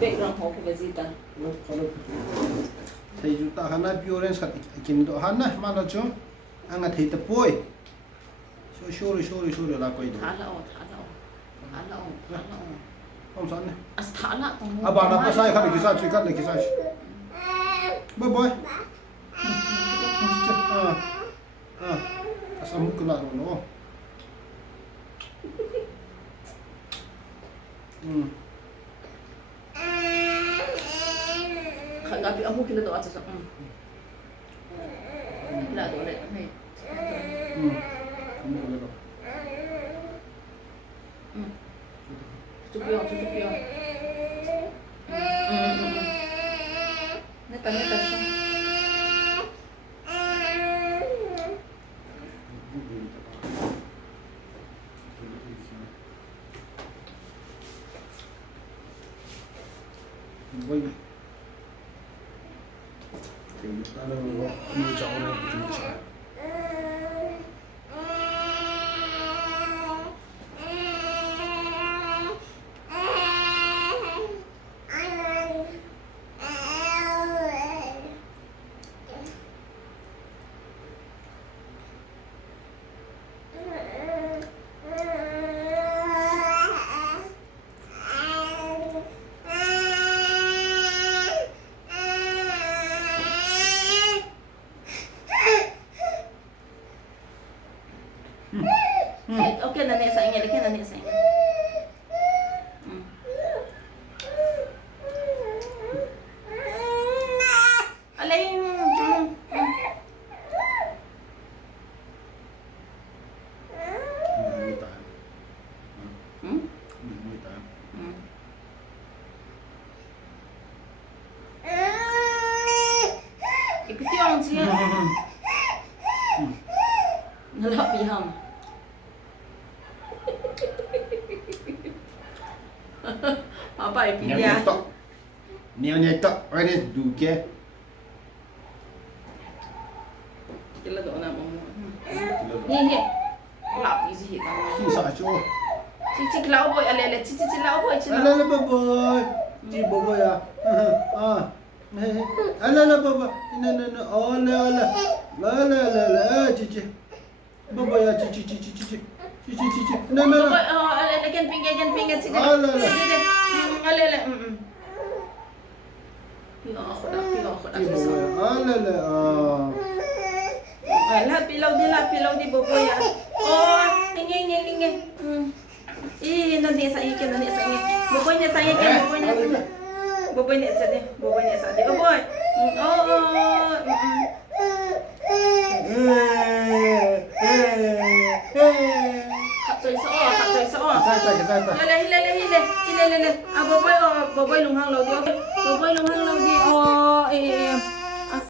background ho ko visita. Thầy chúng ta hana pure sat ikin do hana mana chu anga thei ta poi sorry la koi do Thala o. không san ne As thala to mo. aba na pa sai khat ki sa chu khat le ki sa bye bye asam kula ro no Gabi amo kila do atsa. La do le. Hey. Cukup. Neta. Boy. Thì ta đâu nuôi cháu này chúng ta sẽ Okay na niya sa inyo. Laki na niya sa inyo. Alay. Ikuti ang siya. Nalapiham. Apa ipilya? Neoneta, ini duke. Kila do na mo. Ni. Lapi si ka. Kisah cu. Cici klau boy alele. Cici klau boy cina. Alala baboy. Ji baboy ya. Alala baboy. No. Ala. La. Cici. Baboy ya cici. Cici. No. Boy alele kan pinggir sini. Alala. Alele. Pigo ako na. Alala. Lahat pilaw di baboy ya. Oh, ingin. Nanti sa ikin. Baboy niya sa ikin. Baboy niya sa di. Baboy. Kapsoy sa o. Kita. Hile. Baboy lunghang law di.